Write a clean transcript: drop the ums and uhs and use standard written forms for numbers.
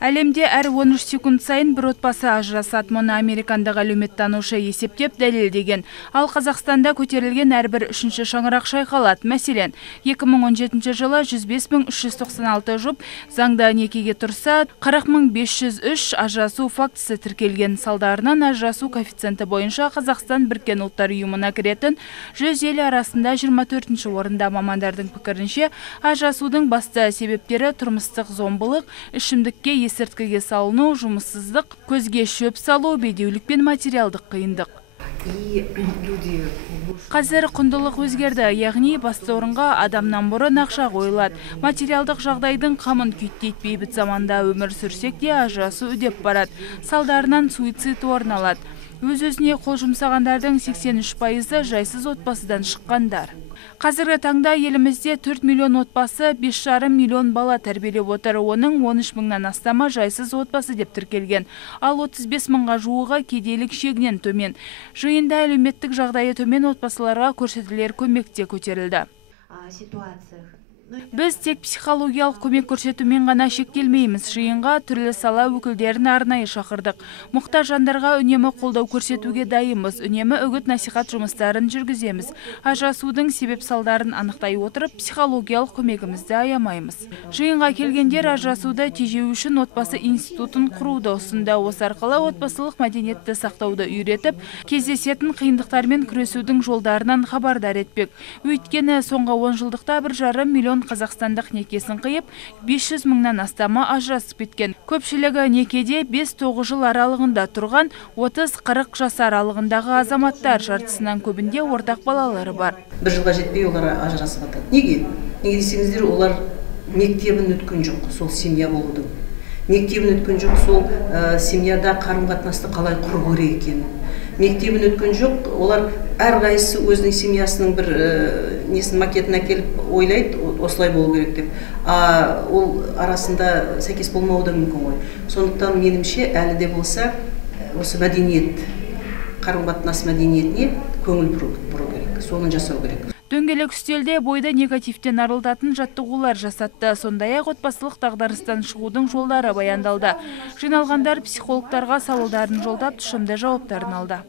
Әлемде әр 13 секунд сайын бір отбасы ажырасады. Мұны американдық әлеуметтанушы есептеп дәлелдеген. Ал Қазақстанда көтерілген әрбір үшінші шаңырақ шайқалады. Мәселен, 2017 жылы 105.396 жұп заңда некеге тұрса, 40.503 ажырасу фактісі тіркелген. Салдарынан ажырасу коэффициенті бойынша Қазақстан Біріккен Ұлттар ұйымына кіретін 100 ел арасында 24-ші орында. Мамандардың пікірінше, ажырасудың басты себептері тұрмыстық зомбылық, ішімдікке есірткіге салыну, жұмыссыздық, көзге шөп салу, бедеулік пен материалдық қиындық. Қазір құндылық өзгерді, яғни басты орынға адамнан бұрын ақша қойылады. Материалдық жағдайдың қамын күйттейді. Бейбіт заманда өмір сүрсек те ажырасу үдеп барады. Салдарынан суицид орын алады. Өз-өзіне қол жұмсағандардың 83%-і жайсыз отбасыдан шыққандар. Қазіргі таңда елімізде 4 миллион отбасы, 5,5 миллион бала тәрбиелеп отыр. Оның 13 мыңнан астамы жайсыз отбасы деп тіркелген. Ал 35 мыңға жуығы кедейлік шегінен төмен. Жиында әлеуметтік жағдайы төмен отбасыларға көрсетілер көмек те көтерілді. Біз тек психологиялық көмек көрсетумен ғана шектелмейміз. Жиынға түрлі сала өкілдерін арнайы шақырдық. Мұқтаж жандарға үнемі қолдау көрсетуге дайынбыз. Үнемі үгіт-насихат жұмыстарын жүргіземіз. Ажырасудың себеп-салдарын анықтай отырып, психологиялық көмегімізді аямаймыз. Жиынға келгендер ажырасуды тежеу үшін отбасы институтын құруды ұсынды. Осы арқылы отбасылық мәдениетті сақтауды үйретіп, кездесетін қиындықтармен күресудің жолдарынан хабардар етпек. Өйткені соңғы 10 жылдықта 1,5 миллион қазақстандық некесін қиып, 500 мыңнан астамы ажырасып кеткен. Көпшілігі некеде 5-9 жыл аралығында тұрған, 30-40 жас аралығындағы азаматтар, жартысынан көбінде ортақ балалары бар. Бір жылға жетпей олар ажырасып жатады. Неге? Неге десеңіздер, олар мектебін өткен жоқ, сол семья болудың. Мектебін өткен жоқ, сол семьяда қарым-қатынасты қалай құру керек екенін. Мектебін өткен жоқ, олар әрқайсысы өзінің семьясының бір несін макетін әкеліп ойлайды, осылай болу керек деп. Ол арасында сәйкес болмауы да мүмкін ғой. Сондықтан меніңше әлі де болса осы мәдениет, қарым-қатынас мәдениетіне көңіл бұру керек, соны жасау керек. Дөңгелек үстелде бойды негативтен арылтатын жаттығулар жасатты. Сондай-ақ отбасылық дағдарыстан шығудың жолдары баяндалды. Жиналғандар психологтарға сауалдарын жолдап, тұшымды жауаптарын алды.